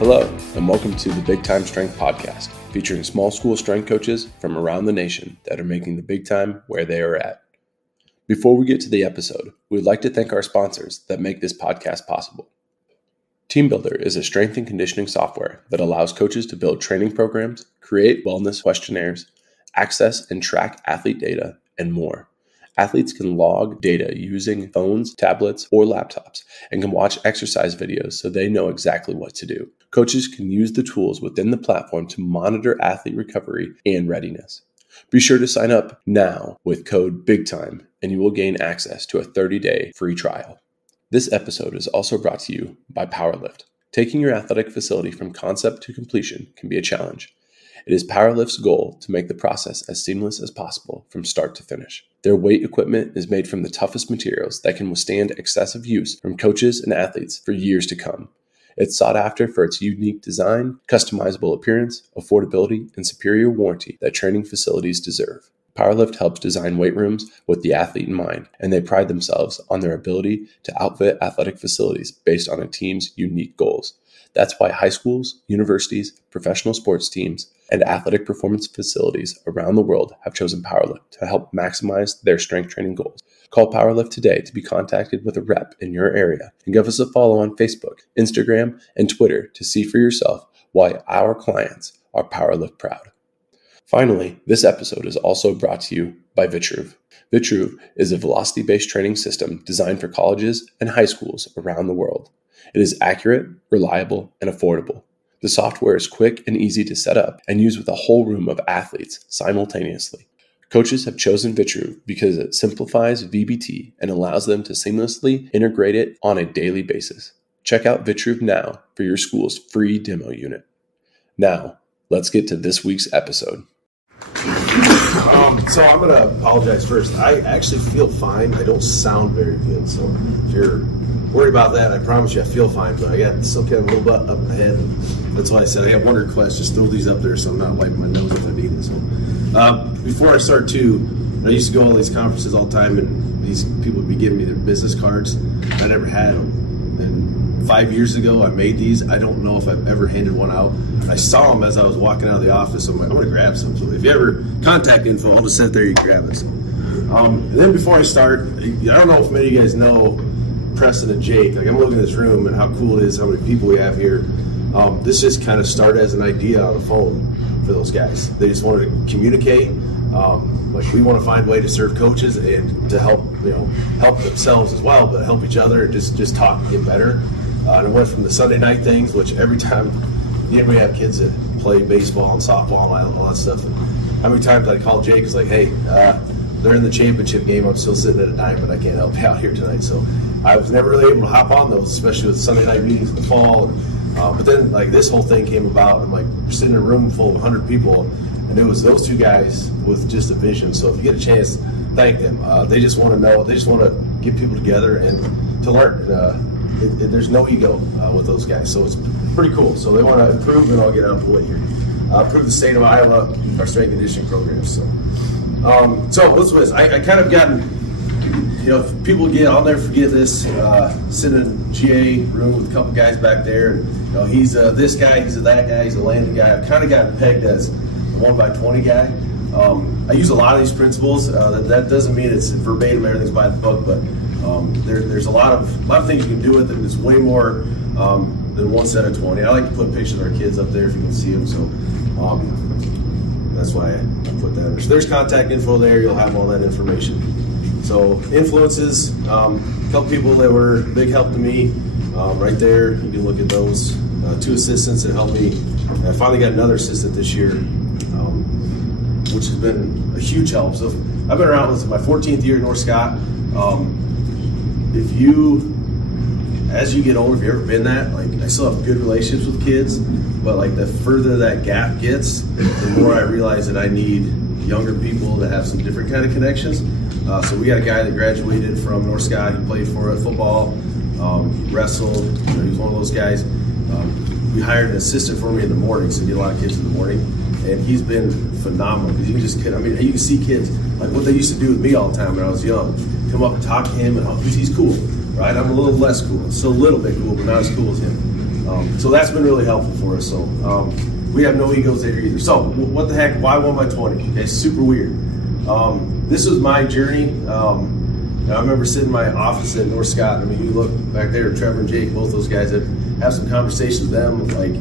Hello, and welcome to the BigTime Strength Podcast, featuring small school strength coaches from around the nation that are making the big time where they are at. Before we get to the episode, we'd like to thank our sponsors that make this podcast possible. TeamBuildr is a strength and conditioning software that allows coaches to build training programs, create wellness questionnaires, access and track athlete data, and more. Athletes can log data using phones, tablets, or laptops and can watch exercise videos so they know exactly what to do. Coaches can use the tools within the platform to monitor athlete recovery and readiness. Be sure to sign up now with code BigTime and you will gain access to a 30-day free trial. This episode is also brought to you by Powerlift. Taking your athletic facility from concept to completion can be a challenge. It is Powerlift's goal to make the process as seamless as possible from start to finish. Their weight equipment is made from the toughest materials that can withstand excessive use from coaches and athletes for years to come. It's sought after for its unique design, customizable appearance, affordability, and superior warranty that training facilities deserve. Powerlift helps design weight rooms with the athlete in mind, and they pride themselves on their ability to outfit athletic facilities based on a team's unique goals. That's why high schools, universities, professional sports teams, and athletic performance facilities around the world have chosen Powerlift to help maximize their strength training goals. Call Powerlift today to be contacted with a rep in your area and give us a follow on Facebook, Instagram, and Twitter to see for yourself why our clients are Powerlift proud. Finally, this episode is also brought to you by Vitruve. Vitruve is a velocity-based training system designed for colleges and high schools around the world. It is accurate, reliable, and affordable. The software is quick and easy to set up and use with a whole room of athletes simultaneously. Coaches have chosen Vitruve because it simplifies VBT and allows them to seamlessly integrate it on a daily basis. Check out Vitruve now for your school's free demo unit. Now, let's get to this week's episode. So I'm going to apologize first. I actually feel fine. I don't sound very good. So if you're worried about that, I promise you I feel fine. But I got still kind of a little bit up my head. That's why I said I have one request. Just throw these up there so I'm not wiping my nose if I need this one. Before I start too, I used to go to all these conferences all the time and these people would be giving me their business cards. I never had them. And 5 years ago I made these. I don't know if I've ever handed one out. I saw them as I was walking out of the office. I'm like, I'm going to grab some. So if you ever contact info, I'll just sit there, you can grab it. And then before I start, I don't know if many of you guys know Preston and Jake. Like, I'm looking at this room and how cool it is, how many people we have here. This just kind of started as an idea on the phone for those guys. They just wanted to communicate. Like, we want to find a way to serve coaches and to help, help themselves as well, but help each other and just talk and get better. And it went from the Sunday night things, which every time we have kids that play baseball and softball and all that stuff. And how many times I called Jake, it's like, hey, they're in the championship game. I'm still sitting at a dime, but I can't help you out here tonight. So I was never really able to hop on those, especially with Sunday night meetings in the fall. But then, like, this whole thing came about. I'm like, we're sitting in a room full of 100 people, and it was those two guys with just a vision. So if you get a chance, thank them. They just want to know. They just want to get people together and to learn. There's no ego with those guys, so it's pretty cool. So they want to improve, and I'll get out of the way here. Improve the state of Iowa, our strength and conditioning programs. So listen to this. I kind of gotten, if people get, I'll never forget this, sitting in a GA room with a couple guys back there. And, he's this guy, he's that guy, he's a landing guy. I've kind of gotten pegged as the 1x20 guy. I use a lot of these principles. That doesn't mean it's verbatim, everything's by the book, but there's a lot of things you can do with it. It's way more than one set of 20. I like to put pictures of our kids up there if you can see them. So that's why I put that in there. So there's contact info there. You'll have all that information. So influences, a couple people that were a big help to me right there. You can look at those. 2 assistants that helped me. I finally got another assistant this year, which has been a huge help. So I've been around, this is my 14th year at North Scott. As you get older, if you've ever been that, like, I still have good relationships with kids, but like the further that gap gets, the more I realize that I need younger people to have some different kind of connections. So we got a guy that graduated from North Scott. He played for football, wrestled. He was one of those guys. We hired an assistant for me in the morning, so we get a lot of kids in the morning, and he's been phenomenal because you can see kids like what they used to do with me all the time when I was young. Come up and talk to him, and he's cool, right? I'm a little less cool. I'm still a little bit cool, but not as cool as him. So that's been really helpful for us. So we have no egos there either. So what the heck, why 1 by 20? Okay, super weird. This was my journey. I remember sitting in my office at North Scott. I mean, you look back there, Trevor and Jake, both those guys, have some conversations with them like,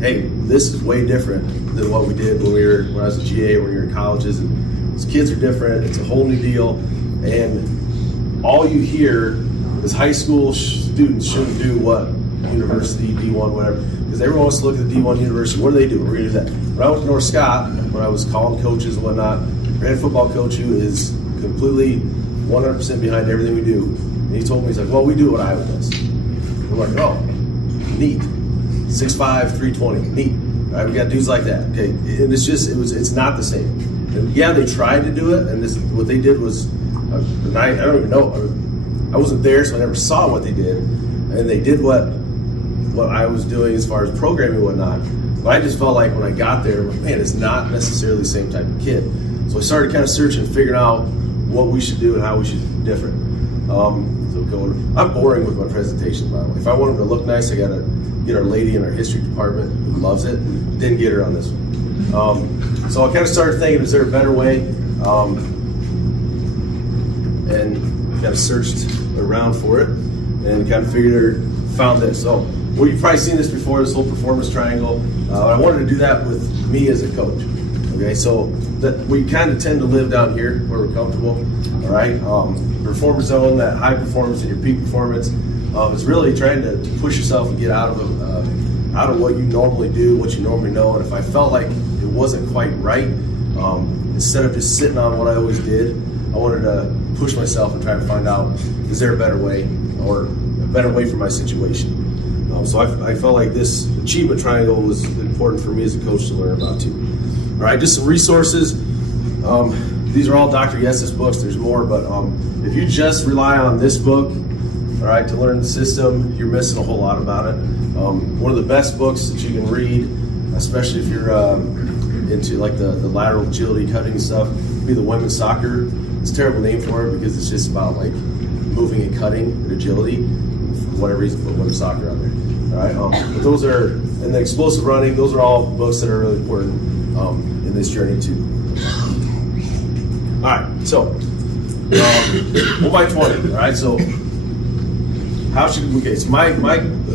hey, this is way different than what we did when I was a GA, when we were in colleges. And these kids are different. It's a whole new deal. And all you hear is high school students shouldn't do what university, D1, whatever, because everyone wants to look at the D1 university. What do they do? We're going to do that. When I went to North Scott, when I was calling coaches and whatnot, our head football coach who is completely 100% behind everything we do. And he told me, he's like, well, we do what Iowa does. We're like, oh, neat. 6'5", 320, neat. All right, we got dudes like that. Okay, and it's not the same. And yeah, they tried to do it, and what they did was, and I don't even know. I wasn't there, so I never saw what they did. And they did what I was doing as far as programming and whatnot. But I just felt like when I got there, man, it's not necessarily the same type of kid. So I started kind of searching and figuring out what we should do and how we should do different. I'm boring with my presentation, by the way. If I want them to look nice, I got to get our lady in our history department who loves it. Didn't get her on this one. So I kind of started thinking, is there a better way? And kind of searched around for it and kind of found this. So, well, you've probably seen this before, this whole performance triangle. I wanted to do that with me as a coach. Okay, so that we kind of tend to live down here where we're comfortable. All right, performance zone, that high performance and your peak performance. It's really trying to push yourself and get out of what you normally do, what you normally know. And if I felt like it wasn't quite right, instead of just sitting on what I always did, I wanted to push myself and try to find out, is there a better way or a better way for my situation? So I felt like this achievement triangle was important for me as a coach to learn about too. All right, just some resources. These are all Dr. Yes's books. There's more, but if you just rely on this book, all right, to learn the system, you're missing a whole lot about it. One of the best books that you can read, especially if you're into like the lateral agility, cutting and stuff, would be the women's soccer. It's a terrible name for it because it's just about like moving and cutting and agility. For whatever reason, put women's soccer on there. All right, but those are, and the explosive running, those are all books that are really important in this journey too. All right, so 1 by 20. All right, so how should we? Okay, so my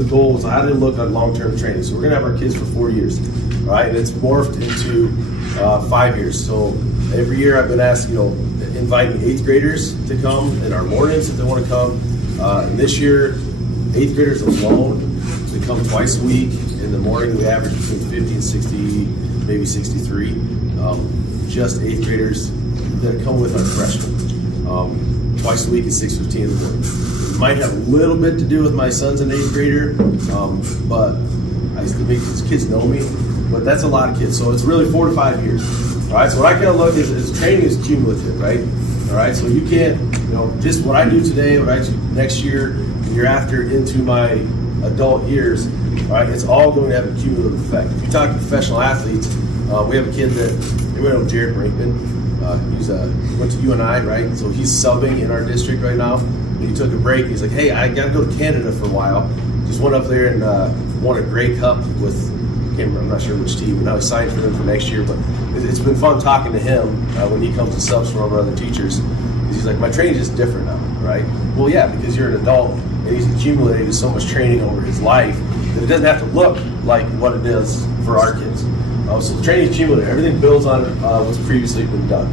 goal was how to look at long-term training. So we're gonna have our kids for 4 years, all right, and it's morphed into 5 years. So every year I've been asked, inviting 8th graders to come in our mornings if they want to come. And this year, 8th graders alone, they come twice a week. In the morning, we average between 50 and 60, maybe 63. Just 8th graders that come with our freshmen. Twice a week at 6:15 in the morning. It might have a little bit to do with my son's an 8th grader, but I used to make these kids know me. But that's a lot of kids, so it's really 4 to 5 years. All right, so what I kind of look at is training is cumulative, right? All right, so you can't, just what I do today, what I do next year, the year after, into my adult years, all right, it's all going to have a cumulative effect. If you talk to professional athletes, we have a kid that, you know Jared Brinkman, he went to UNI, right? So he's subbing in our district right now. And he took a break. He's like, hey, I got to go to Canada for a while. Just went up there and won a Grey Cup with, I'm not sure which team, but now he signed for them for next year. But it's been fun talking to him when he comes to subs from our other teachers. He's like, my training is just different now, right? Well, yeah, because you're an adult and he's accumulated so much training over his life that it doesn't have to look like what it is for our kids. So the training is cumulative. Everything builds on what's previously been done.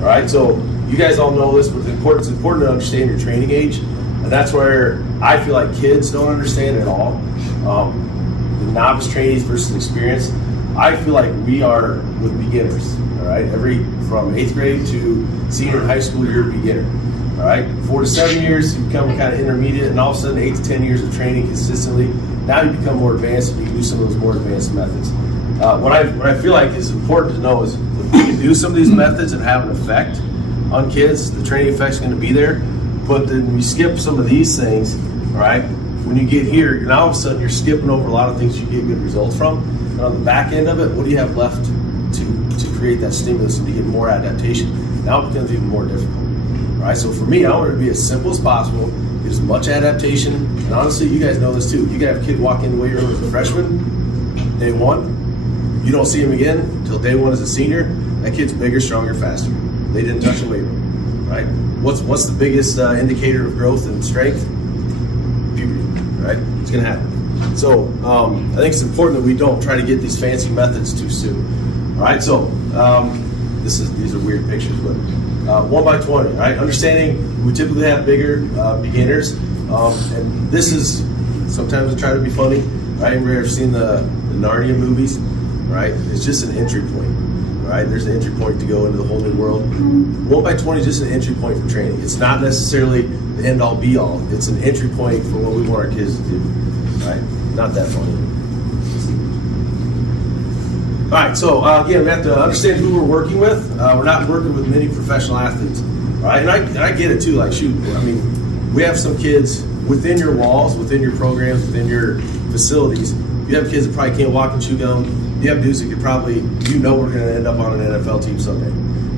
All right, so you guys all know this, but it's important to understand your training age, and that's where I feel like kids don't understand at all. The novice trainees versus experience. I feel like we are with beginners. All right, from 8th grade to senior in high school, you're a beginner. All right, 4 to 7 years, you become kind of intermediate, and all of a sudden 8 to 10 years of training consistently. Now you become more advanced, and you can do some of those more advanced methods. What I feel like is important to know is if we can do some of these methods and have an effect on kids, the training effect's going to be there. But then when you skip some of these things, all right, when you get here, now all of a sudden you're skipping over a lot of things you get good results from. And on the back end of it, what do you have left to create that stimulus and to get more adaptation? Now it becomes even more difficult. All right, so for me, I want it to be as simple as possible, get as much adaptation And honestly, you guys know this too. You can have a kid walk in the weight room as a freshman, day one. You don't see him again until day one as a senior. That kid's bigger, stronger, faster. They didn't touch the weight room, right? What's the biggest indicator of growth and strength? Puberty, right? It's gonna happen. So I think it's important that we don't try to get these fancy methods too soon. All right, so these are weird pictures, but 1 by 20, right? Understanding we typically have bigger beginners, and this is, sometimes we try to be funny, right? Everybody ever seen the Narnia movies, right? It's just an entry point, right? There's an entry point to go into the whole new world. 1 by 20 is just an entry point for training. It's not necessarily the end all be all. It's an entry point for what we want our kids to do, right? Not that funny. All right, so again, we have to understand who we're working with. We're not working with many professional athletes, right? And I get it too, like shoot, I mean, we have some kids within your walls, within your programs, within your facilities. You have kids that probably can't walk and chew gum. You have dudes that could probably, we're gonna end up on an NFL team someday,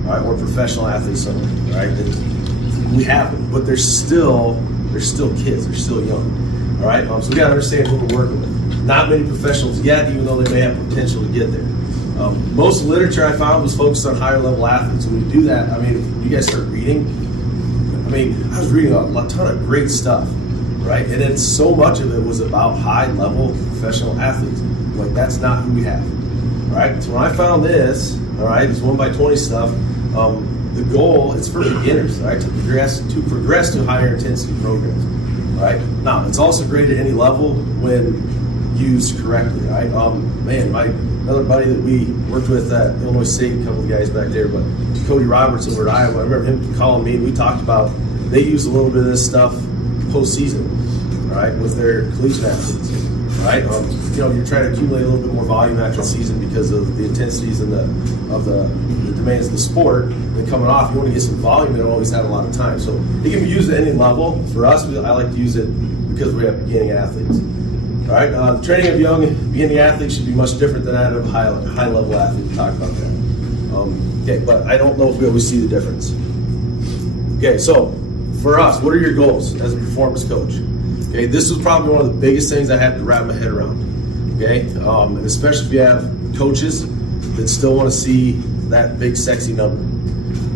all right? Or professional athletes someday, right? And we have them, but they're still kids, they're still young, all right? So we gotta understand who we're working with. Not many professionals yet, even though they may have potential to get there. Most literature I found was focused on higher level athletes. When you do that, I mean, if you guys start reading, I mean, I was reading a ton of great stuff, right? And then so much of it was about high level professional athletes. Like, that's not who we have, right? So when I found this, all right, this 1 by 20 stuff, the goal is for beginners, right? To progress to higher intensity programs, right? Now, it's also great at any level when used correctly, right? Another buddy that we worked with at Illinois State, a couple of guys back there, but Cody Roberts over at Iowa, I remember him calling me and we talked about, they use a little bit of this stuff postseason, right, with their collegiate athletes, right? You're trying to accumulate a little bit more volume after the season because of the intensities and the demands of the sport. And coming off, you want to get some volume, you don't always have a lot of time. So it can be used at any level. For us, I like to use it because we have beginning athletes. All right, the training of young beginning athletes should be much different than that of high-level athletes. We talked about that. Okay, but I don't know if we always see the difference. Okay, so for us, what are your goals as a performance coach? Okay, this was probably one of the biggest things I had to wrap my head around. Okay, and especially if you have coaches that still want to see that big, sexy number.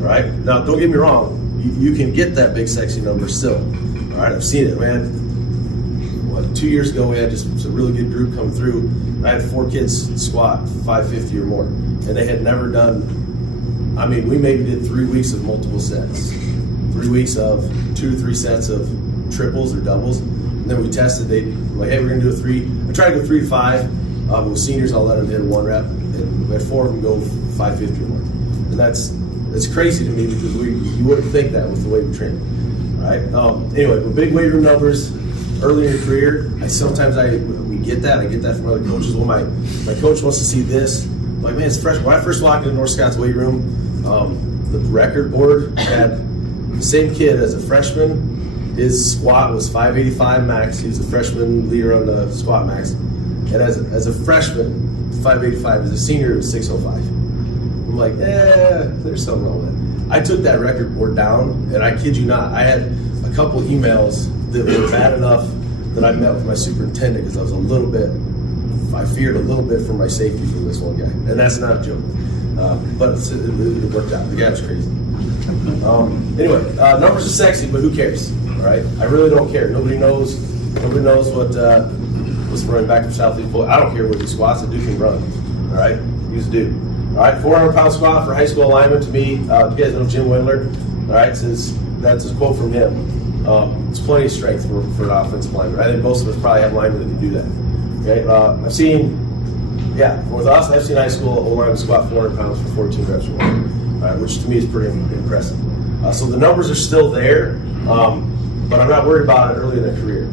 All right, now don't get me wrong, you can get that big, sexy number still. All right, I've seen it, man. 2 years ago, we had just a really good group come through. I had 4 kids squat 550 or more, and they had never done, I mean, we maybe did 3 weeks of multiple sets, 3 weeks of 2 to 3 sets of triples or doubles, and then we tested. They like, hey, we're gonna do a 3. I try to go 3 to 5. With seniors, I'll let them hit a 1 rep, and we had 4 of them go 550 or more, and that's crazy to me because you wouldn't think that with the way we train, right? Anyway, with big weight room numbers. Early in your career, we get that. I get that from other coaches. Well, my coach wants to see this. I'm like, man, it's fresh. When I first walked into North Scott's weight room, the record board had the same kid as a freshman. His squat was 585 max. He was a freshman leader on the squat max. And as a freshman, 585. As a senior, it was 605. I'm like, there's something wrong with it. I took that record board down, and I kid you not, I had a couple emails that were bad enough that I met with my superintendent because I feared a little bit for my safety for this one guy. And that's not a joke. But it worked out. The guy was crazy. Anyway, numbers are sexy, but who cares? All right? I really don't care. Nobody knows what's running back from Southeast Boy. I don't care what he squats. A dude can run. All right? He's a dude. All right? 400-pound squat for high school alignment to me. You guys know Jim Wendler. All right? That's his quote from him. It's plenty of strength for an offensive lineman. I think most of us probably have linemen that can do that. Okay, I've seen high school O-linemen squat 400 pounds for 14 reps or more, which to me is pretty impressive. So the numbers are still there, but I'm not worried about it early in their career.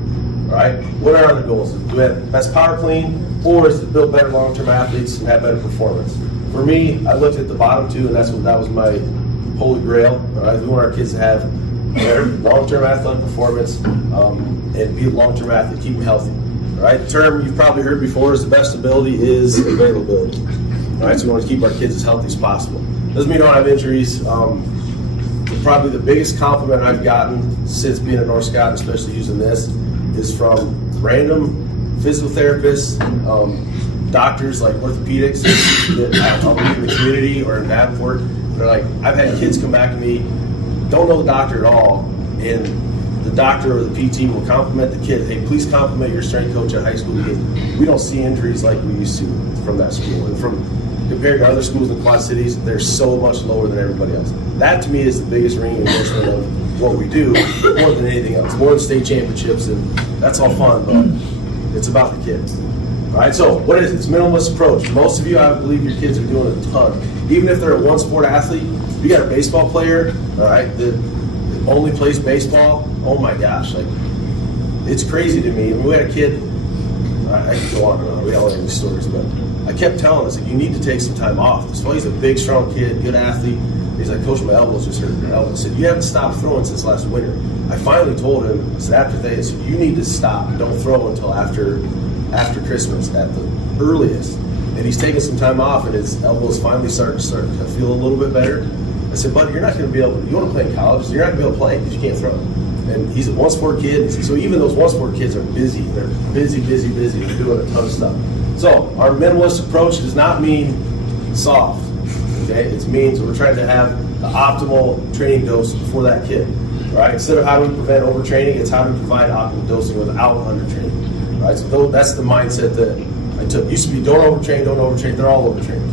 All right, what are the goals? Do we have best power clean, or is it build better long-term athletes and have better performance? For me, I looked at the bottom two, and that was my holy grail. All right, we want our kids to have better long-term athletic performance and be a long-term athlete, keep them healthy. All right, the term you've probably heard before is the best ability is availability. All right, so we want to keep our kids as healthy as possible. Doesn't mean we don't have injuries. Probably the biggest compliment I've gotten since being at North Scott, especially using this, is from random physical therapists, doctors like orthopedics that I'll meet in the community or in Davenport. They're like, I've had kids come back to me, don't know the doctor at all, and the doctor or the PT will compliment the kid. Hey, please compliment your strength coach at high school because we don't see injuries like we used to from that school. And compared to other schools in Quad Cities, they're so much lower than everybody else. That to me is the biggest ringing endorsement of what we do, more than anything else, more than state championships, and that's all fun, but it's about the kids. All right, so what is it? It's minimalist approach. Most of you, I believe your kids are doing a ton. Even if they're a one sport athlete, you got a baseball player, all right, that only plays baseball, oh my gosh, like, it's crazy to me. I mean, we had a kid, I could go on and on, we all have these stories, but I kept telling us, like, you need to take some time off. So he's a big, strong kid, good athlete. He's like, Coach, my elbow's just hurt. I said, you haven't stopped throwing since last winter. I finally told him, I said, after that, I said, you need to stop. Don't throw until after Christmas at the earliest. And he's taking some time off, and his elbows finally starting to feel a little bit better. I said, buddy, you're not going to be able to, you want to play in college, you're not going to be able to play because you can't throw. And he's a one-sport kid, so even those one-sport kids are busy. They're busy, they're doing a ton of stuff. So our minimalist approach does not mean soft, okay? It means we're trying to have the optimal training dose for that kid, right? Instead of how do we prevent overtraining, it's how do we provide optimal dosing without undertraining, right? So that's the mindset that I took. It used to be don't overtrain, they're all overtrained.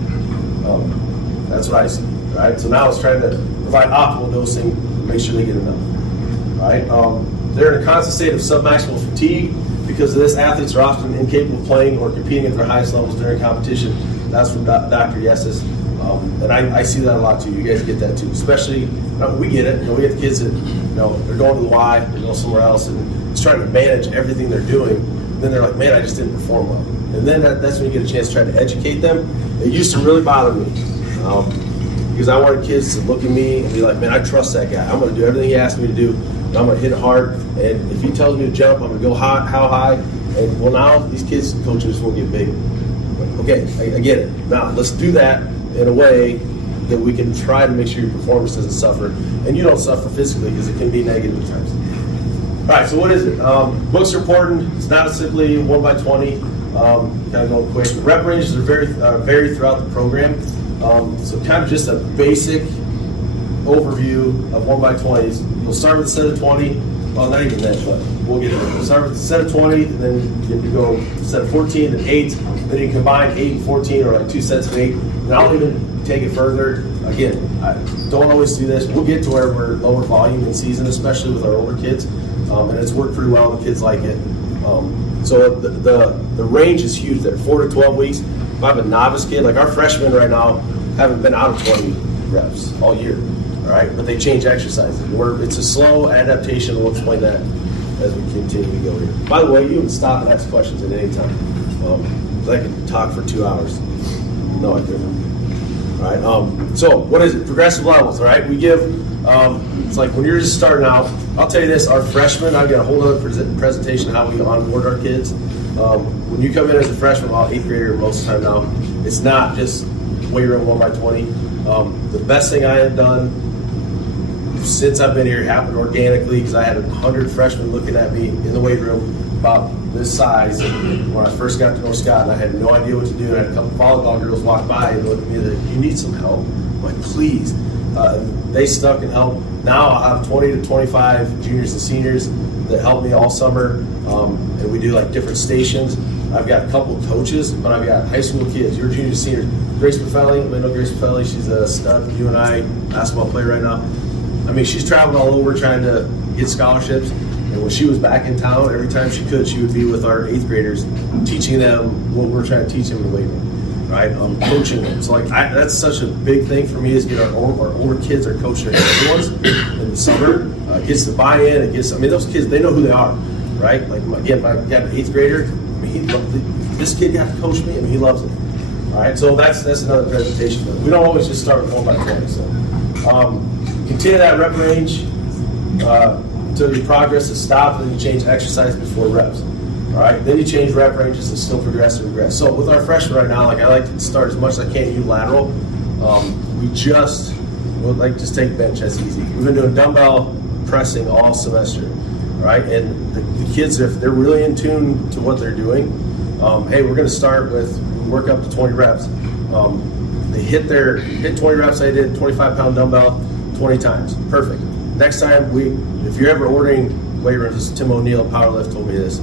That's what I see, right? So now it's trying to provide optimal dosing, make sure they get enough, right? They're in a constant state of submaximal fatigue. Because of this, athletes are often incapable of playing or competing at their highest levels during competition. That's from Dr. Yeses. And I see that a lot too. You guys get that too. Especially, we get it. We get the kids that, they're going to the Y, they're going somewhere else, and it's trying to manage everything they're doing. And then they're like, man, I just didn't perform well. And then that's when you get a chance to try to educate them. It used to really bother me. Because I wanted kids to look at me and be like, man, I trust that guy. I'm going to do everything he asked me to do. I'm going to hit it hard, and if he tells me to jump, I'm going to go how high. And well, now these kids, coaches will get big. Okay, I get it. Now let's do that in a way that we can try to make sure your performance doesn't suffer, and you don't suffer physically because it can be negative at times. All right, so what is it? Books are important. It's not simply 1x20. Kind of going quick. The rep ranges are vary throughout the program. So kind of just a basic overview of 1x20s. We'll start with a set of 20. Well, not even that, but we'll get it. We'll start with a set of 20, and then you go set of 14, then 8. Then you combine 8 and 14, or like 2 sets of 8. And I'll even take it further. Again, I don't always do this. We'll get to where we're lower volume in season, especially with our older kids. And it's worked pretty well. The kids like it. So the range is huge there, 4 to 12 weeks. If I have a novice kid, like our freshmen right now, haven't been out of 20 reps all year. All right, but they change exercises. It's a slow adaptation. We'll explain that as we continue to go here. By the way, you can stop and ask questions at any time. I can talk for 2 hours. No, I couldn't. All right. So what is it? Progressive levels. All right. We give. It's like when you're just starting out. I'll tell you this: our freshmen. I've got a whole other presentation on how we onboard our kids. When you come in as a freshman, well, 8th grader most of the time now, it's not just weight room 1x20. The best thing I have done since I've been here happened organically because I had 100 freshmen looking at me in the weight room about this size when I first got to know Scott, and I had no idea what to do. I had a couple volleyball girls walk by and look at me and like, you need some help? I'm like, please. They stuck and helped. Now I have 20 to 25 juniors and seniors that help me all summer, and we do like different stations. I've got a couple of coaches, but I've got high school kids, your juniors, seniors. Grace Buffelli, I know Grace Buffelli, she's a stud UNI basketball player right now. I mean, she's traveled all over trying to get scholarships, and when she was back in town, every time she could, she would be with our 8th graders, teaching them what we're trying to teach them in the weight room, right? Coaching them. So, like, that's such a big thing for me is get our older kids are coaching their younger ones in the summer. Gets the buy-in. I mean, those kids, they know who they are, right? Like, again, I got an 8th grader. I mean, this kid got to coach me. I mean, he loves it. All right, so that's another presentation. But we don't always just start with 1x20. So continue that rep range until your progress is stopped, and then you change exercise before reps. All right, then you change rep ranges and still progress and regress. So with our freshmen right now, like I like to start as much as I can unilateral. We'll just take bench. That's easy. We've been doing dumbbell pressing all semester. right? And the kids, if they're really in tune to what they're doing, hey, we're going to start with work up to 20 reps. They hit 20 reps. They did 25-pound dumbbell 20 times. Perfect. Next time, if you're ever ordering weight rooms, Tim O'Neill, Powerlift, told me this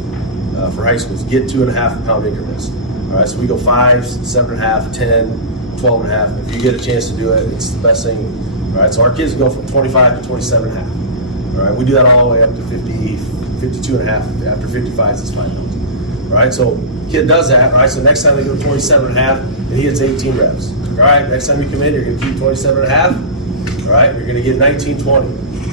for high schools, get 2.5-pound increments. All right, so we go 5, 7.5, 10, 12.5. If you get a chance to do it, it's the best thing. All right, so our kids go from 25 to 27.5. All right, we do that all the way up to 50, 52.5. After 55, it's 5 pounds. All right, so the kid does that. All right, so next time they go 27.5, and he gets 18 reps. All right, next time you come in, you're going to keep 27.5. All right, you're going to get 19, 20.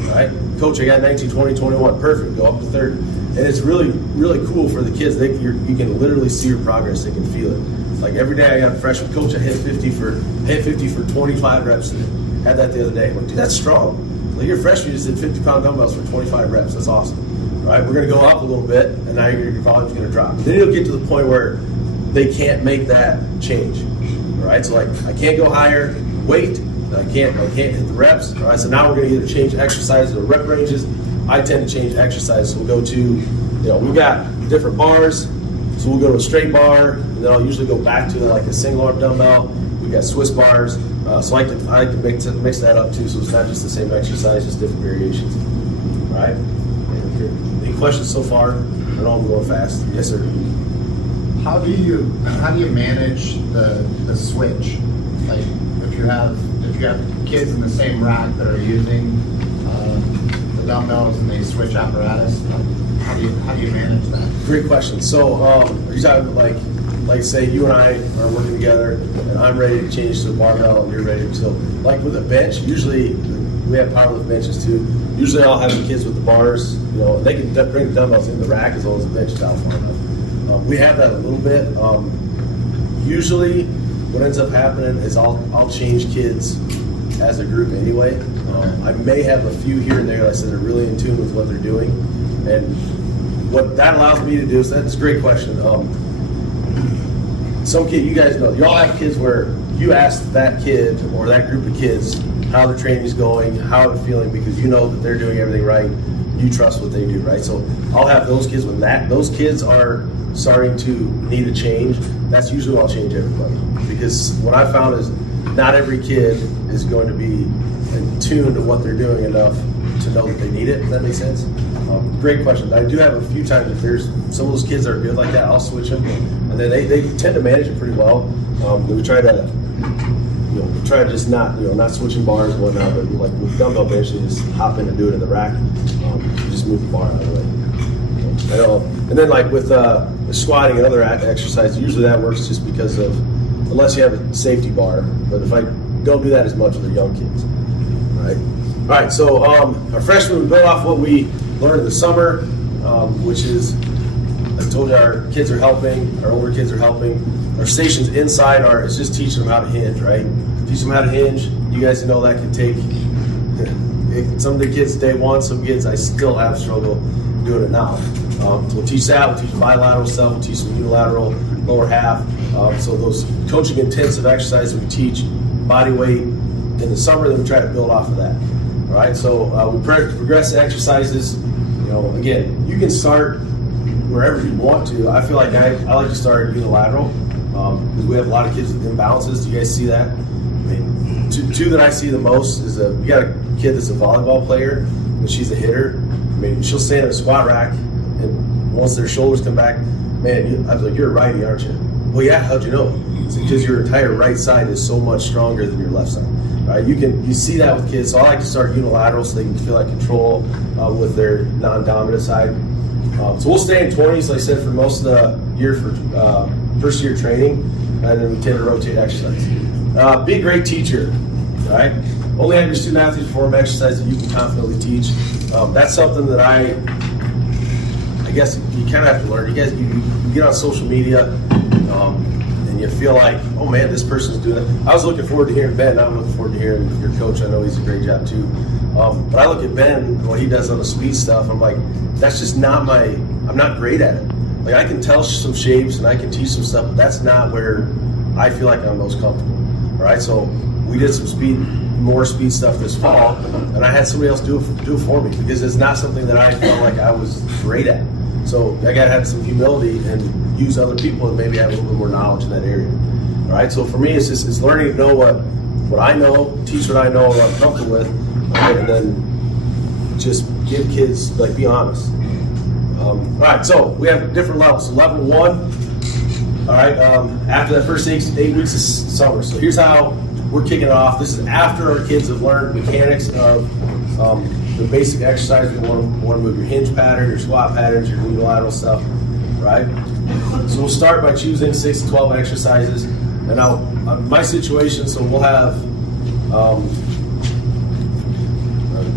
All right, coach, I got 19, 20, 21. Perfect. Go up to 30. And it's really, really cool for the kids. You can literally see your progress. They can feel it. Like every day I got a freshman coach, I hit 50 for 25 reps today. Had that the other day. I'm like, dude, that's strong. Like your freshman just did 50-pound dumbbells for 25 reps. That's awesome. All right, we're going to go up a little bit, and now your volume's going to drop. Then you'll get to the point where they can't make that change. All right, so like I can't go higher weight. I can't hit the reps. All right, so now we're going to either change exercises or rep ranges. I tend to change exercises. So we'll go to, we've got different bars. So we'll go to a straight bar, and then I'll usually go back to like a single arm dumbbell. We've got Swiss bars. So I like to mix that up too, so it's not just the same exercise, just different variations. All right. Any questions so far? I know I'm going fast. Yes, sir. How do you manage the switch? Like if you have kids in the same rack that are using the dumbbells and they switch apparatus, how do you manage that? Great question. So are you talking about like say you and I are working together and I'm ready to change to the barbell and you're ready to, so like with a bench, usually we have powerlift benches too. Usually I'll have the kids with the bars, they can bring the dumbbells in the rack as long as the bench is out far enough. We have that a little bit. Usually what ends up happening is I'll change kids as a group anyway. I may have a few here and there, like I said, they're really in tune with what they're doing. And what that allows me to do, so that's a great question. Some kid, you guys know, you all have kids where you ask that kid or that group of kids how the training's going, how they're feeling, because you know that they're doing everything right. You trust what they do, right? So I'll have those kids when those kids are starting to need a change. That's usually when I'll change everybody, because what I found is not every kid is going to be in tune to what they're doing enough to know that they need it. Does that make sense? Great question. I do have a few times if there's some of those kids that are good like that, I'll switch them, and then they tend to manage it pretty well. We try to just not switching bars and whatnot, but like with dumbbell bench, they just hop in and do it in the rack. Just move the bar out of the way. I know. And then like with squatting and other exercises, usually that works just because of, unless you have a safety bar. But if I don't do that as much with the young kids, all right. So our freshmen, we build off what we learned in the summer, which is, I told you, our kids are helping, our older kids are helping. Our stations inside it's just teaching them how to hinge, right? Teach them how to hinge. You guys know that can take, some of the kids day one, some kids I still have struggle doing it now. We'll teach that, we'll teach bilateral stuff, we'll teach them unilateral, lower half. So those coaching intensive exercises we teach, body weight in the summer, then we try to build off of that. All right, so we progress the exercises. Again, you can start wherever you want to. I feel like I like to start unilateral because we have a lot of kids with imbalances. Do you guys see that? I mean, two that I see the most is we got a kid that's a volleyball player and she's a hitter. I mean, she'll stand in a squat rack, and once their shoulders come back, man, I was like, you're a righty, aren't you? Well, yeah. How'd you know? It's because your entire right side is so much stronger than your left side. Right? You see that with kids. So I like to start unilateral so they can feel like control with their non-dominant side. So we'll stay in 20s, like I said, for most of the year for first year training, and then we tend to rotate exercise. Be a great teacher, right? Only have your student athletes perform exercise that you can confidently teach. That's something that I guess you kind of have to learn. You guys, you get on social media, and you feel like, oh man, this person's doing it. I was looking forward to hearing Ben. I'm looking forward to hearing your coach. I know he's a great job too. But I look at Ben, what he does on the speed stuff, I'm like, that's just not I'm not great at it. Like I can tell some shapes and I can teach some stuff, but that's not where I feel like I'm most comfortable. All right, so we did some speed more speed stuff this fall, and I had somebody else do it for me because it's not something that I felt like I was great at. So I got to have some humility and use other people and maybe have a little bit more knowledge in that area. All right. So for me, it's learning to know what I know, teach what I know, what I'm comfortable with, and then just give kids, like, be honest. All right. So we have different levels. So level 1. All right. After that first 8 weeks of summer. So here's how we're kicking it off. This is after our kids have learned mechanics of the basic exercise. You want to move your hinge pattern, your squat patterns, your unilateral stuff, right? So we'll start by choosing 6 to 12 exercises. And now, my situation, so we'll have,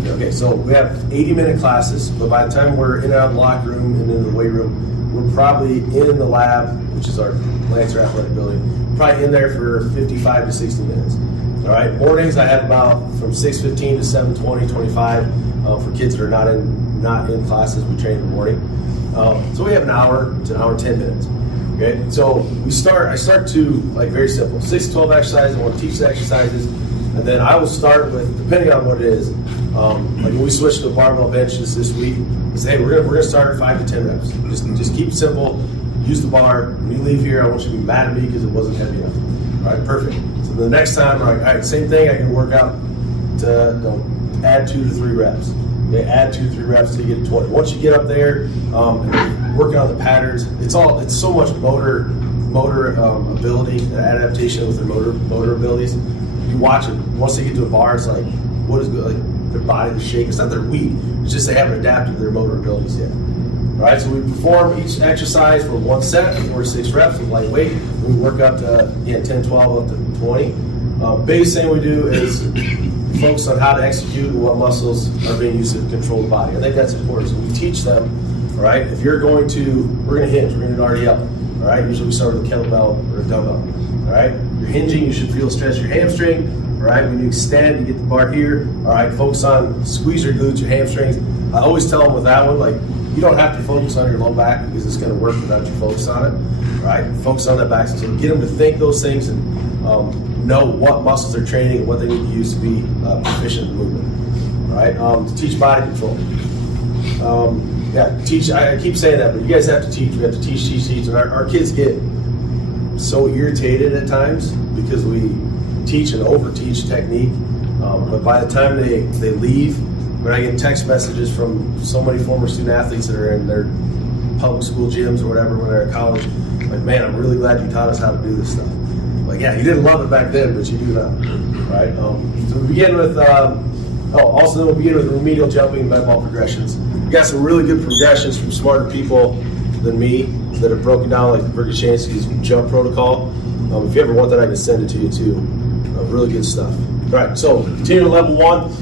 okay, so we have 80-minute classes, but by the time we're in and out of the locker room and in the weight room, we're probably in the lab, which is our Lancer Athletic Building, probably in there for 55 to 60 minutes. All right, mornings I have about from 6:15 to 7:20, 25 for kids that are not in classes. We train in the morning. So we have an hour to an hour and 10 minutes. Okay, so I start to, like, very simple, 6 to 12 exercises. I want to teach the exercises, and then I will start with, depending on what it is, like when we switched to a barbell bench this week, we say, hey, we're gonna start at 5 to 10 reps. Just keep it simple. Use the bar. When you leave here, I want you to be mad at me because it wasn't heavy enough. All right, perfect. So the next time, all right, same thing. I can work out to add 2 to 3 reps. Okay, add 2 to 3 reps till you get to 20. Once you get up there, working on the patterns, it's so much motor ability and adaptation with their motor abilities. You watch it. Once they get to a bar, it's like, what is good? Like, their body is shaking. It's not they're weak. It's just they haven't adapted to their motor abilities yet. All right, so we perform each exercise for 1 set, 4 to 6 reps with light weight. We work up to 10, 12, up to 20. Biggest thing we do is focus on how to execute and what muscles are being used to control the body. I think that's important. So we teach them, all right, if you're going to, we're going to hinge, we're going to do RDL. All right, usually we start with a kettlebell or a dumbbell. All right, you're hinging, you should feel a stretch of your hamstring. All right, when you extend, you get the bar here. All right, focus on squeeze your glutes, your hamstrings. I always tell them with that one, like, you don't have to focus on your low back because it's going to work without you focus on it. All right, focus on that back. So get them to think those things and know what muscles they're training and what they need to use to be proficient in movement. All right, to teach body control. Teach. I keep saying that, but you guys have to teach. We have to teach. And our kids get so irritated at times because we teach and over-teach technique. But by the time they leave, when I get text messages from so many former student athletes that are in their public school gyms or whatever when they're at college, like, man, I'm really glad you taught us how to do this stuff. Like, yeah, you didn't love it back then, but you do now, right? So we begin with, also we'll begin with remedial jumping and med ball progressions. We got some really good progressions from smarter people than me that have broken down, like Verkhoshansky's jump protocol. If you ever want that, I can send it to you too. Really good stuff. All right, so continue to level 1.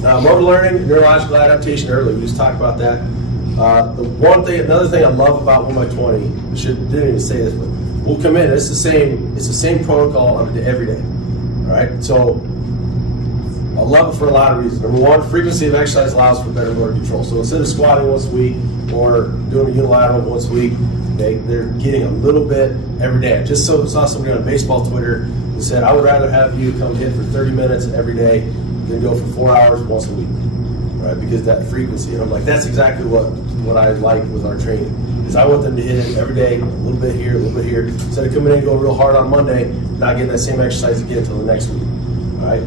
Motor learning, neurological adaptation early. We just talked about that. Another thing I love about 1x20, didn't even say this, but we'll come in. It's the same protocol every day. All right, so I love it for a lot of reasons. Number 1, frequency of exercise allows for better motor control. So instead of squatting once a week or doing a unilateral once a week, they're getting a little bit every day. I just saw somebody on baseball Twitter who said, I would rather have you come hit for 30 minutes every day than go for 4 hours once a week, right? Because that frequency. And I'm like, that's exactly what I like with our training. Is I want them to hit it every day, a little bit here, a little bit here. Instead of coming in and going real hard on Monday, not getting that same exercise again until the next week. All right.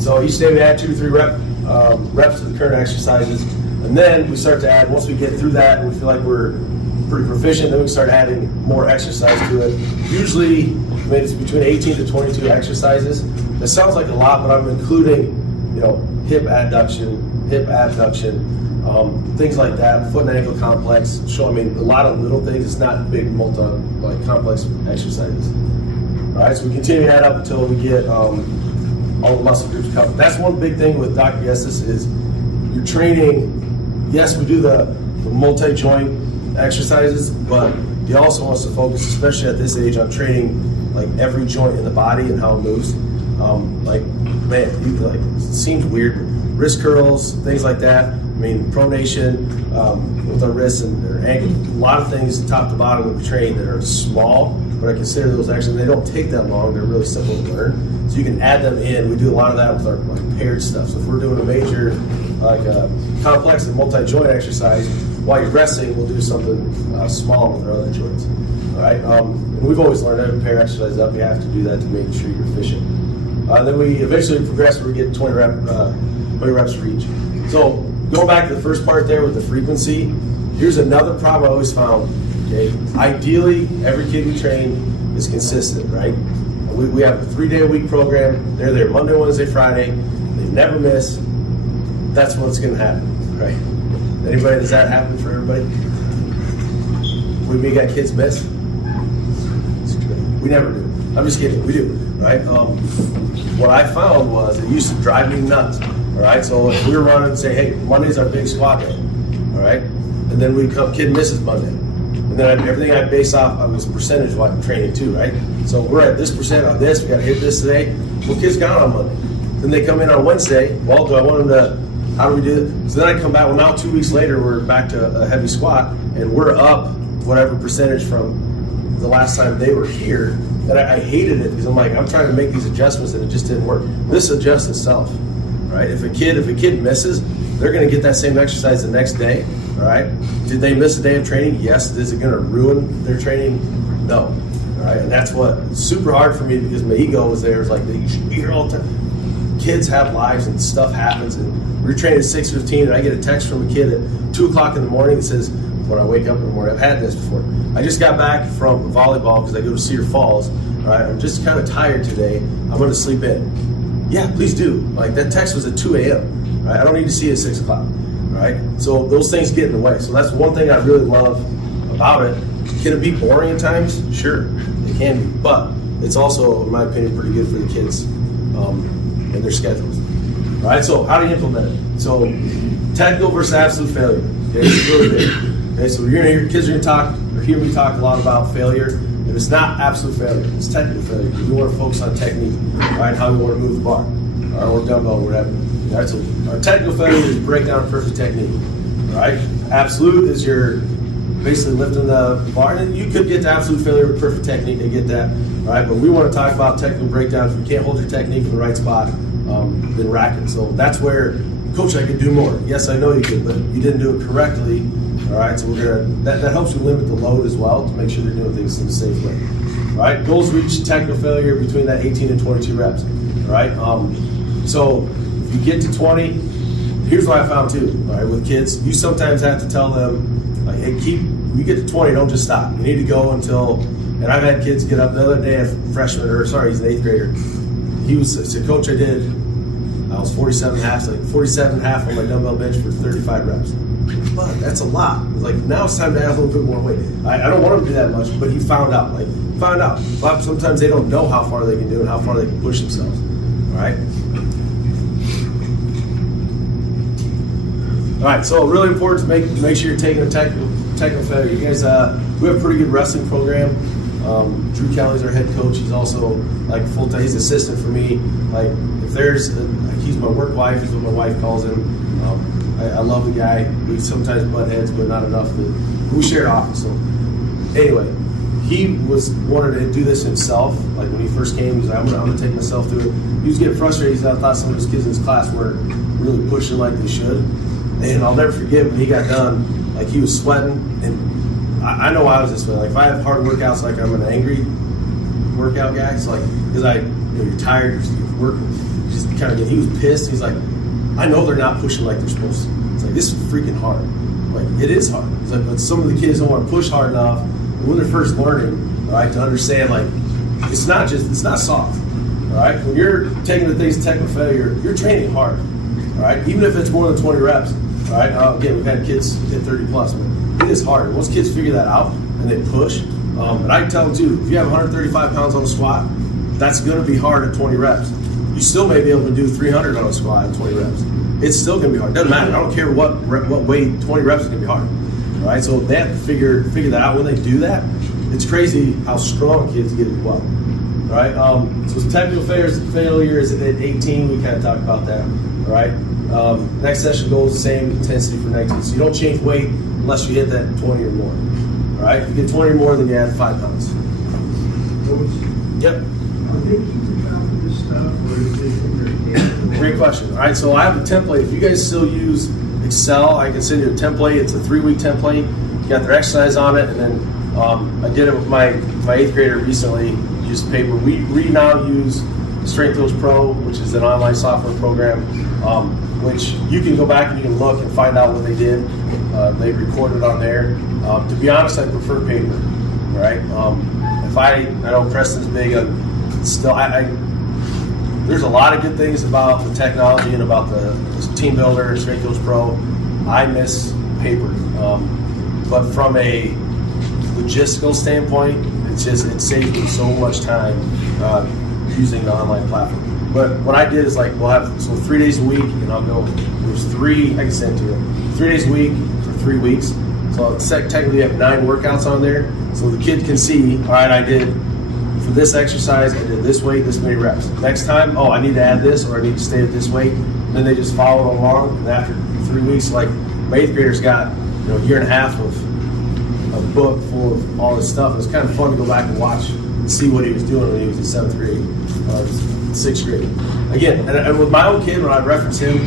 So each day we add 2 to 3 reps to the current exercises, and then we start to add. Once we get through that and we feel like we're pretty proficient, then we start adding more exercise to it. Usually, it's between 18 to 22 exercises. That sounds like a lot, but I'm including, hip adduction, things like that, foot and ankle complex. A lot of little things. It's not big, complex exercises. All right, so we continue to add up until we get all the muscle groups covered. That's one big thing with Dr. Yessis is you're training. Yes, we do the multi-joint exercises, but he also wants to focus, especially at this age, on training like every joint in the body and how it moves. It seems weird, wrist curls, things like that. I mean, pronation with our wrists and our ankle, a lot of things top to bottom we train that are small, but I consider those actually, they don't take that long, they're really simple to learn. So you can add them in. We do a lot of that with our paired stuff. So if we're doing a major, complex and multi-joint exercise, while you're resting, we'll do something small with our other joints. All right. And we've always learned every pair exercise up, you have to do that to make sure you're efficient. Then we eventually progress where we get 20 reps for each. So going back to the first part there with the frequency, here's another problem I always found. Okay, ideally, every kid we train is consistent, right? We have a 3-day-a-week program. They're there Monday, Wednesday, Friday. They never miss. That's what's going to happen, right? Anybody, does that happen for everybody? We got kids miss? We never do. I'm just kidding. We do, right? What I found was it used to drive me nuts. All right, so if we were running and say, hey, Monday's our big squat day, all right, and then we come, kid misses Monday, and then everything I base off on was percentage while I'm training too, right? So we're at this percent on this, we got to hit this today. Well, kids got on Monday. Then they come in on Wednesday. Well, do I want them to? How do we do it? So then I come back. Well, now 2 weeks later, we're back to a heavy squat, and we're up whatever percentage from the last time they were here. And I hated it because I'm like, I'm trying to make these adjustments and it just didn't work. This adjusts itself. Right? If a kid misses, they're going to get that same exercise the next day. All right? Did they miss a day of training? Yes. Is it going to ruin their training? No. All right? And that's what super hard for me because my ego was there. It's like you should be here all the time. Kids have lives and stuff happens. And we're training at 6:15, and I get a text from a kid at 2 o'clock in the morning that says, when I wake up in the morning, I've had this before. I just got back from volleyball because I go to Cedar Falls. All right? I'm just kind of tired today. I'm going to sleep in. Yeah, please do. Like that text was at 2 a.m. Right? I don't need to see it at 6 o'clock. Right? So those things get in the way. So that's one thing I really love about it. Can it be boring at times? Sure, it can be. But it's also, in my opinion, pretty good for the kids and their schedules. All right, so how do you implement it? So technical versus absolute failure. Okay, it's really big. Okay, so you're gonna hear kids are gonna talk or hear me talk a lot about failure. And it's not absolute failure, it's technical failure. We want to focus on technique, right? How we want to move the bar, or dumbbell, or whatever. All right, so our technical failure is break down perfect technique. All right, absolute is your basically lifting the bar, and you could get to absolute failure with perfect technique. They get that, all right? But we want to talk about technical breakdown. If you can't hold your technique in the right spot, then rack it. So that's where, coach, I could do more. Yes, I know you could, but you didn't do it correctly. All right, so we're gonna that helps you limit the load as well to make sure they're doing things in a safe way. All right, goals reach technical failure between that 18 and 22 reps. All right, so if you get to 20, here's what I found too. All right, with kids, you sometimes have to tell them, like, hey, you get to 20, don't just stop. You need to go until. And I've had kids get up the other day, a freshman, or sorry, he's an 8th grader. He said, Coach, I was 47 halves, like 47 half on my dumbbell bench for 35 reps. But that's a lot. Like now it's time to add a little bit more weight. I don't want him to do that much, but he found out. But sometimes they don't know how far they can do and how far they can push themselves. All right. All right. So really important to make sure you're taking a technical failure. You guys, we have a pretty good wrestling program. Drew Kelly's our head coach. He's also like full time. He's assistant for me. Like if there's, he's my work wife. Is what my wife calls him. I love the guy. We sometimes butt heads, but not enough. We share an office. So anyway, he wanted to do this himself. Like when he first came, he was like, I'm gonna take myself through it. He was getting frustrated. He thought some of his kids in his class weren't really pushing like they should. And I'll never forget when he got done. Like he was sweating, and I know I was this way. Like if I have hard workouts, like I'm an angry workout guy. It's like because you're tired, you're working, just kind of. He was pissed. He's like, I know they're not pushing like they're supposed to. It's like, this is freaking hard. Like, it is hard. It's like, but some of the kids don't want to push hard enough. And when they're first learning, all right, to understand, like, it's not soft. All right? When you're taking the things to technical failure, you're training hard. All right? Even if it's more than 20 reps. All right? Again, we've had kids hit 30 plus. But it is hard. Once kids figure that out and they push, and I tell them too, if you have 135 pounds on a squat, that's going to be hard at 20 reps. You still may be able to do 300 on a squat at 20 reps. It's still going to be hard. Doesn't matter. I don't care what weight. 20 reps is going to be hard. All right. So they have to figure that out. When they do that, it's crazy how strong kids get as well. All right. So technical failure is at 18. We kind of talked about that. All right. Next session goes the same intensity for next week. So you don't change weight unless you hit that 20 or more. All right, if you get 20 or more, then you add 5 pounds. Yep. Are they keeping track of this stuff, or is it in their head? Great question. All right, so I have a template. If you guys still use Excel, I can send you a template. It's a 3-week template. You got their exercise on it, and then I did it with my 8th grader recently. Used paper. We now use StrengthBuildr Pro, which is an online software program, which you can go back and you can look and find out what they did. They recorded on there. To be honest, I prefer paper. Right? If I know Preston's big on still. There's a lot of good things about the technology and about the TeamBuildr, StrengthBuildr Pro. I miss paper, but from a logistical standpoint, it saves me so much time using the online platform. But what I did is like we'll have 3 days a week, and I'll go. There's 3. I can send to you 3 days a week for 3 weeks. So technically, you have 9 workouts on there, so the kid can see. All right, I did. For this exercise, I did this weight, this many reps. Next time, I need to add this, or I need to stay at this weight. And then they just follow along. And after 3 weeks, like my 8th grader's got a year and a half of a book full of all this stuff. It was kind of fun to go back and watch and see what he was doing when he was in 7th grade, 6th grade. Again, and with my own kid, when I reference him,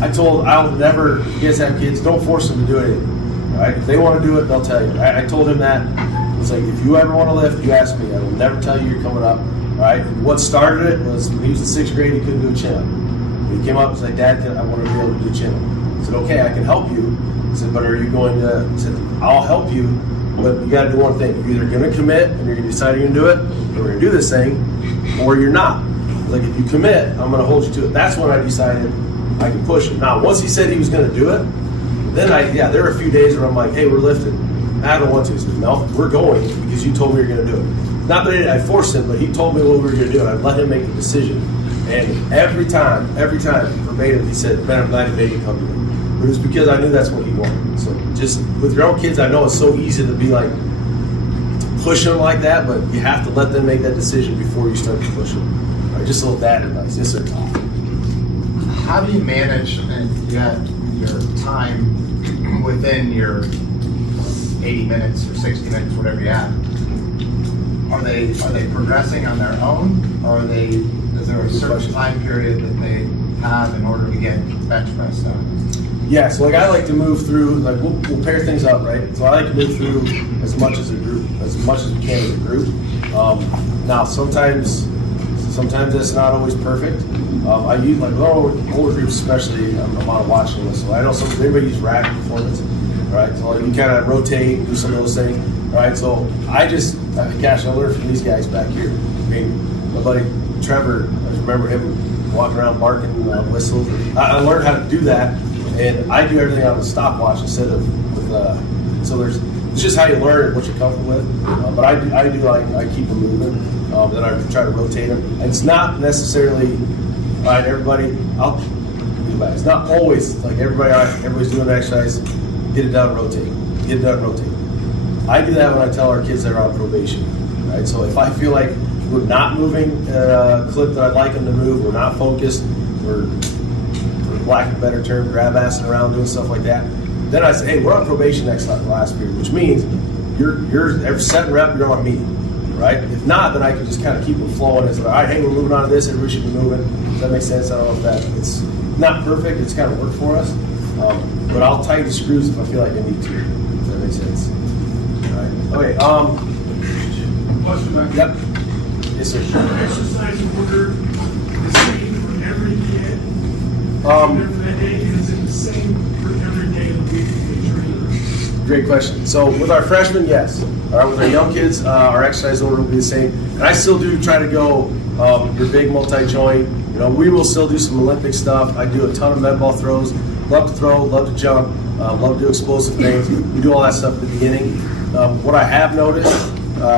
I'll never. If you guys have kids, don't force them to do anything. Right? If they want to do it, they'll tell you. I told him that. It's like, if you ever want to lift, you ask me. I will never tell you you're coming up. All right? What started it was when he was in 6th grade, he couldn't do a chin-up. He came up and said, Dad, I want to be able to do a chin-up. I said, okay, I can help you. I said, but are you going to? I said, I'll help you, but you got to do one thing. You're either going to commit and you're going to decide you're going to do it, and we're going to do this thing, or you're not. Like, if you commit, I'm going to hold you to it. That's when I decided I could push him. Now, once he said he was going to do it, then there were a few days where I'm like, hey, we're lifting. I don't want to. He said, no, we're going because you told me you're going to do it. Not that I forced him, but he told me what we were going to do, and I let him make the decision. And every time, verbatim, he said, Ben, I'm glad you made you come to me. But it was because I knew that's what he wanted. So just with your own kids, I know it's so easy to be like, to push them like that, but you have to let them make that decision before you start to push them. Right, just a little dad advice. Yes, sir. How do you manage your time within your 80 minutes or 60 minutes, whatever you have? Are they progressing on their own, or is there a certain time period that they have in order to get bench press done? Yeah, so like I like to move through, like we'll pair things up, right? So I like to move through as much as a group, as much as we can as a group. Now sometimes it's not always perfect. I use like older groups especially. I'm on a watching list, so I know everybody uses rack performance, right? So like you kind of rotate, do some of those things, right? So I learned from these guys back here. I mean, my buddy Trevor, I remember him walking around barking whistles. I learned how to do that, and I do everything on the stopwatch instead of with. So it's just how you learn what you're comfortable with. But I keep them moving. Then I try to rotate them. And it's not necessarily, all right, everybody. It's not always like everybody's doing exercise. Get it done, rotate. Get it done, rotate. I do that when I tell our kids they're on probation. Right. So if I feel like we're not moving at a clip that I'd like them to move, we're not focused, we're, for lack of a better term, grab-assing around doing stuff like that, then I say, hey, we're on probation next last period, which means you're every set and rep, you're on me, right? If not, then I can just kind of keep it flowing and say, all right, hey, we're moving on to this, everybody should be moving. Does that make sense? I don't know if it's not perfect, it's kind of worked for us, but I'll tighten the screws if I feel like I need to, if that makes sense. All right, okay, Question back. Yep. Yes, sir. Exercise order the same for every kid. For that day, is it the same for every day of the week they train? Great question. So with our freshmen, yes. All right, with our young kids, our exercise order will be the same. And I still do try to go your big multi-joint. You know, we will still do some Olympic stuff. I do a ton of med ball throws. Love to throw, love to jump, love to do explosive things. We do all that stuff at the beginning. What I have noticed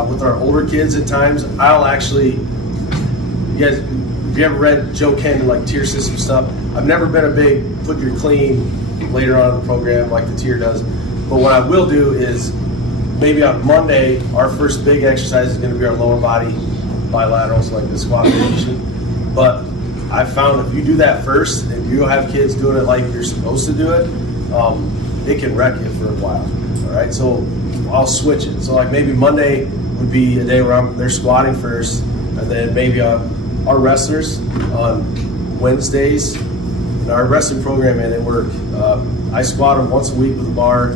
with our older kids at times, I'll actually, you guys, if you ever read Joe Ken, like tier system stuff, I've never been a big put your clean later on in the program like the tier does. But what I will do is maybe on Monday, our first big exercise is going to be our lower body bilaterals, like the squat variation. But I found if you do that first, and you have kids doing it like you're supposed to do it, it can wreck you for a while. All right, so I'll switch it. So like maybe Monday would be a day where they're squatting first, and then maybe our wrestlers on Wednesdays. In our wrestling program, and they work. I squat them once a week with a bar,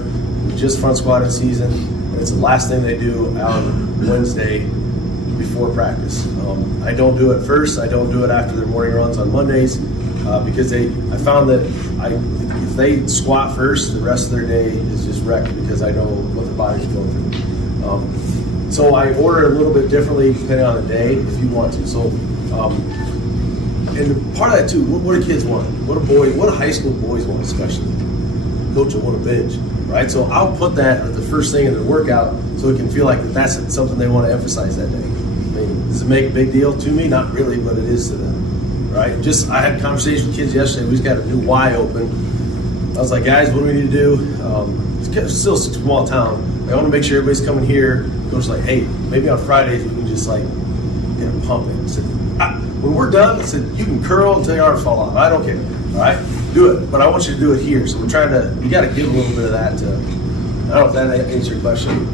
just front squatting season. And it's the last thing they do on Wednesday before practice. I don't do it first. I don't do it after their morning runs on Mondays because I found that if they squat first, the rest of their day is just wrecked because I know what their body's going through. So I order a little bit differently depending on the day if you want to. So. And part of that too, what do kids want? What do high school boys want especially? Coach, I want to bench, right? So I'll put that at the first thing in their workout so it can feel like that's something they want to emphasize that day. I mean, does it make a big deal to me? Not really, but it is to them, right? I had a conversation with kids yesterday. We just got a new Y open. I was like, guys, what do we need to do? It's still a small town. I want to make sure everybody's coming here. Coach's like, hey, maybe on Fridays we can just like get them pumping. I said, when we're done, I said, you can curl until your arms fall off. I don't care, all right? Do it, but I want you to do it here. So we're trying to, you got to give a little bit of that to, I don't know if that answers your question.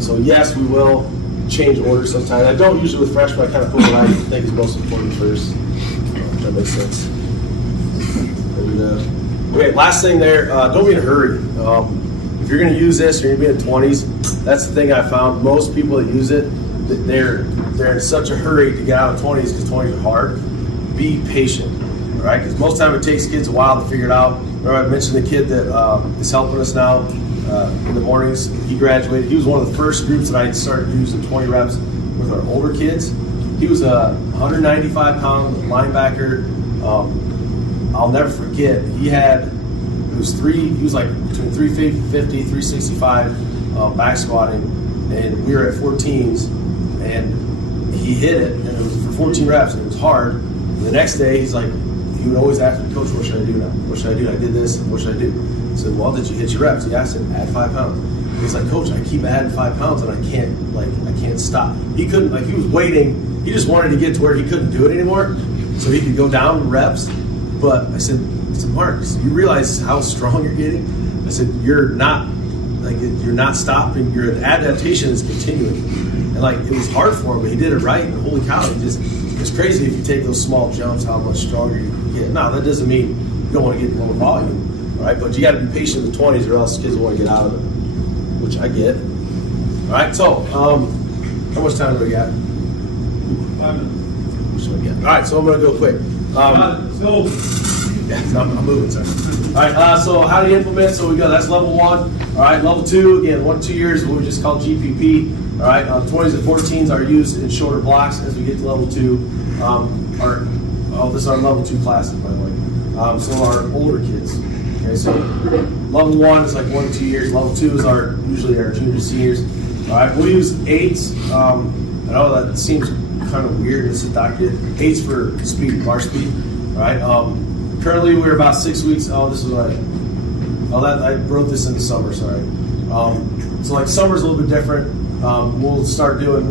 So yes, we will change orders sometimes. I don't usually with freshmen, I kind of put what I think is most important first. If that makes sense. And, okay, last thing there, don't be in a hurry. If you're gonna use this, you're gonna be in the 20s. That's the thing I found. Most people that use it, they're in such a hurry to get out of 20s because 20s are hard. Be patient, all right? Because most time it takes kids a while to figure it out. Remember I mentioned the kid that is helping us now in the mornings. He graduated. He was one of the first groups that I started using 20 reps with our older kids. He was a 195-pound linebacker. I'll never forget. He was like between 350, 365 back squatting, and we were at 14s. And he hit it, and it was for 14 reps, and it was hard. And the next day, he's like, he would always ask me, Coach, what should I do now? What should I do? I did this, what should I do? I said, well, did you hit your reps? He asked him, add 5 pounds. He's like, Coach, I keep adding 5 pounds, and I can't stop. He couldn't, like, he was waiting. He just wanted to get to where he couldn't do it anymore, so he could go down in reps. But I said, Mark, you realize how strong you're getting? I said, you're not stopping. Your adaptation is continuing. And like, it was hard for him, but he did it right, and holy cow, it's crazy if you take those small jumps, how much stronger you can get. Now, that doesn't mean you don't want to get lower volume, all right? But you got to be patient in the 20s or else kids want to get out of it, which I get. All right, so how much time do we got? 5 minutes. All right, so I'm going to go quick. Yeah, I'm moving, sorry. All right, so how do you implement? So we go, that's level 1. All right, level 2, again, 1 to 2 years, what we just call GPP. All right, 20s and 14s are used in shorter blocks as we get to level 2. This is our level 2 classes, by the way. So our older kids. Okay, so level 1 is like 1 to 2 years. Level 2 is usually our juniors, seniors. All right, we'll use 8s. I know that seems kind of weird. This is doctor. 8s for speed, bar speed. All right. Currently, we're about 6 weeks. I wrote this in the summer. Sorry. So like summer's a little bit different. We'll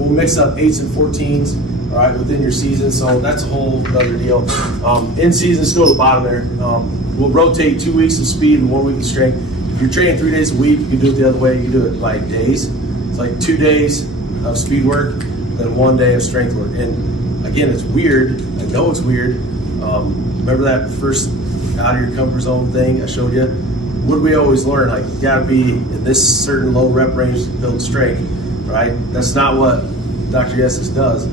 mix up 8s and 14s, all right, within your season. So that's a whole other deal. In season, let's go to the bottom there. We'll rotate 2 weeks of speed and 1 week of strength. If you're training 3 days a week, you can do it the other way. You can do it by days. It's like 2 days of speed work, then 1 day of strength work. And again, it's weird. I know it's weird. Remember that first out of your comfort zone thing I showed you? What do we always learn? Like, you gotta be in this certain low rep range to build strength, right? That's not what Dr. Yessis does.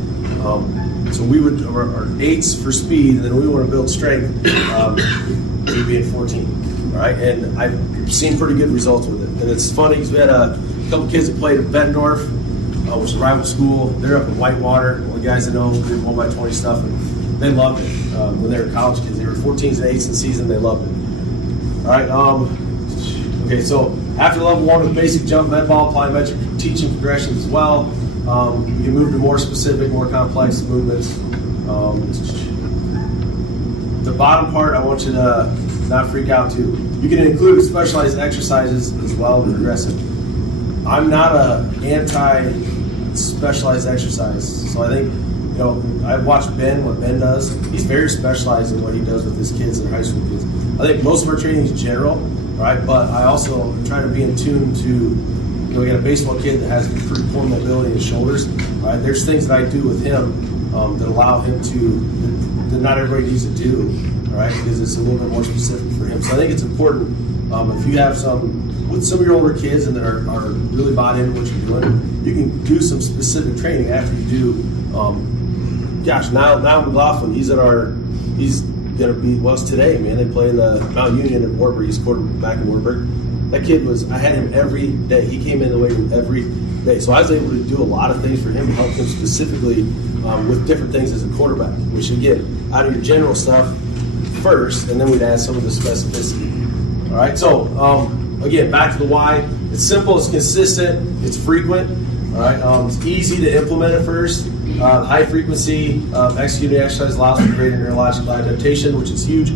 So we would, our 8s for speed, and then we want to build strength, we'd be at 14, right? And I've seen pretty good results with it. And it's funny because we had a couple kids that played at Bettendorf, which is a rival school. They're up in Whitewater. All the guys that know did 1x20 stuff, and they loved it. When they were college kids, they were 14s and 8s in season. They loved it. All right. Okay. So after level 1 with basic jump, med ball, plyometric teaching progressions as well. You can move to more specific, more complex movements. The bottom part, I want you to not freak out too. You can include specialized exercises as well to progressive. I'm not an anti-specialized exercise, so I think I watched Ben, what Ben does. He's very specialized in what he does with his kids and high school kids. I think most of our training is general, right? But I also try to be in tune to, we got a baseball kid that has pretty poor mobility in his shoulders, right? There's things that I do with him that allow him to, that not everybody needs to do, right? Because it's a little bit more specific for him. So I think it's important if you have with some of your older kids and that are really bought into what you're doing, you can do some specific training after you do. Now McLaughlin, he's gonna be, it's today, man. They play in the Mount Union in Warburg. He's quarterback in Warburg. That kid I had him every day. He came in the weight room every day. So I was able to do a lot of things for him to help him specifically with different things as a quarterback, which again, out of your general stuff first, and then we'd add some of the specificity. All right, so again, back to the why. It's simple, it's consistent, it's frequent. All right, it's easy to implement at first. High frequency executing exercise allows for greater neurological adaptation, which is huge.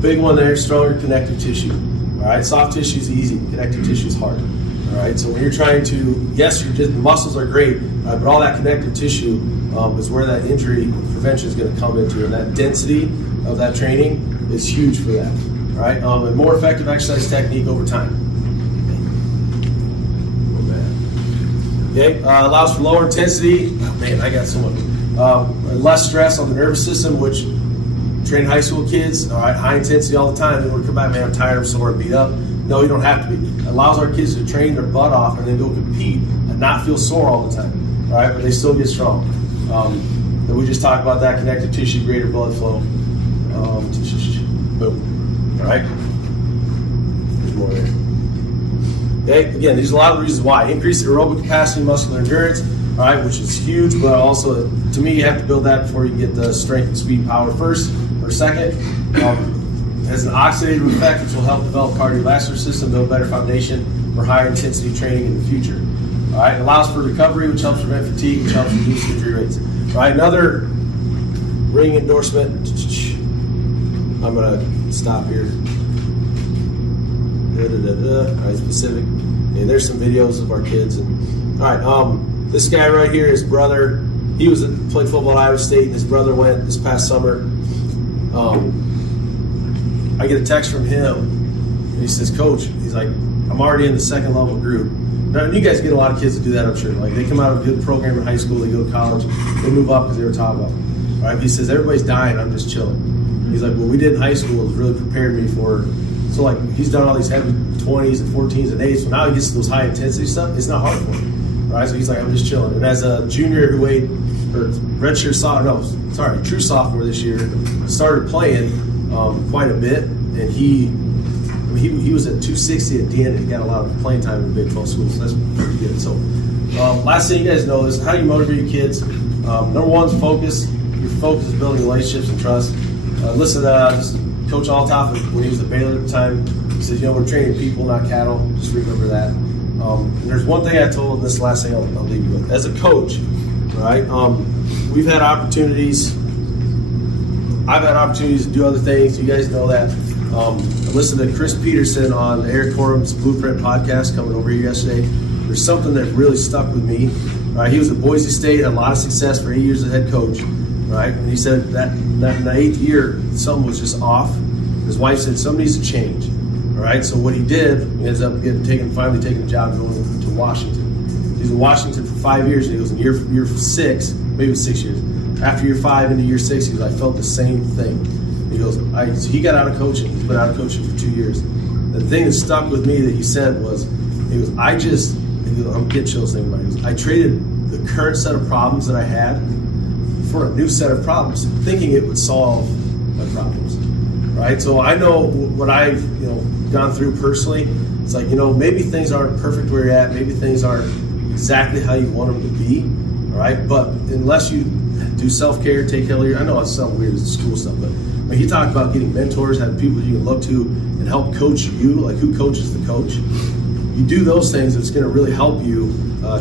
Big one there, stronger connective tissue. All right, soft tissue is easy, connective tissue is hard. All right, so when you're trying to, yes, the muscles are great, but all that connective tissue is where that injury prevention is going to come into, and that density of that training is huge for that. All right, a more effective exercise technique over time. Okay, allows for lower intensity. Oh, man, I got so much. Less stress on the nervous system, which train high school kids, all right, high intensity all the time. They want to come back, man, I'm tired, I'm sore, beat up. No, you don't have to be. It allows our kids to train their butt off and then go compete and not feel sore all the time, all right, but they still get strong. Then we just talked about that connective tissue, greater blood flow. Boom, all right. There's more there. Okay, again, these are a lot of reasons why. Increase aerobic capacity, muscular endurance, all right, which is huge, but also, to me, you have to build that before you get the strength and speed and power first or second. Has an oxidative effect, which will help develop cardiovascular system, build a better foundation for higher intensity training in the future. All right, it allows for recovery, which helps prevent fatigue, which helps reduce injury rates. All right, another ring endorsement. I'm gonna stop here. All right, specific. Okay, there's some videos of our kids. And all right, this guy right here, his brother, he played football at Iowa State, and his brother went this past summer. I get a text from him, and he says, "Coach," he's like, "I'm already in the second level group." Now, you guys get a lot of kids that do that, I'm sure. Like, they come out of a good program in high school, they go to college, they move up because they were taught about. All right, he says, "Everybody's dying, I'm just chilling." He's like, "What we did in high school has really prepared me for." So like, he's done all these heavy 20s and 14s and 8s, so now he gets to those high intensity stuff, it's not hard for him. All right, so he's like, "I'm just chilling." And as a junior who true sophomore this year, started playing quite a bit, and he was at 260 at the end, and he got a lot of playing time in the Big 12 schools, so that's pretty good. So last thing you guys know is how you motivate your kids. Number one is focus. Your focus is building relationships and trust. Listen to Coach Altoff, when he was at Baylor at the time, he said, "We're training people, not cattle." Just remember that. And there's one thing I told him, this last thing I'll leave you with. As a coach, right, we've had opportunities. I've had opportunities to do other things. You guys know that. I listened to Chris Peterson on Eric Horum's Blueprint podcast coming over here yesterday. There's something that really stuck with me. Right, he was at Boise State, had a lot of success for 8 years as head coach. Right, and he said that in the 8th year, something was just off. His wife said, "Something needs to change." All right, so what he did, he ends up finally taking a job going to Washington. He was in Washington for 5 years, and he goes in year 6, maybe 6 years. After year 5 into year 6, he goes, "I felt the same thing." He goes, so he got out of coaching. He's been out of coaching for 2 years. The thing that stuck with me that he said was, I'm getting chills thinking about it. He goes, "I traded the current set of problems that I had for a new set of problems, thinking it would solve my problems." Right? So I know what I've gone through personally. It's like, maybe things aren't perfect where you're at, maybe things aren't exactly how you want them to be. All right, but unless you do self-care, take care of I know it's so weird, it's school stuff, but he talked about getting mentors, having people you can look to and help coach you, like who coaches the coach. You do those things, it's going to really help you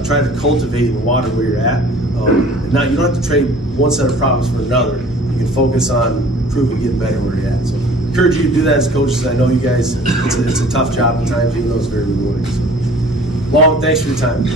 try to cultivate and water where you're at. And now you don't have to trade one set of problems for another. You can focus on improving, getting better where you're at. So I encourage you to do that as coaches. I know you guys, it's a tough job at times, even though it's very rewarding. So, Long, thanks for your time.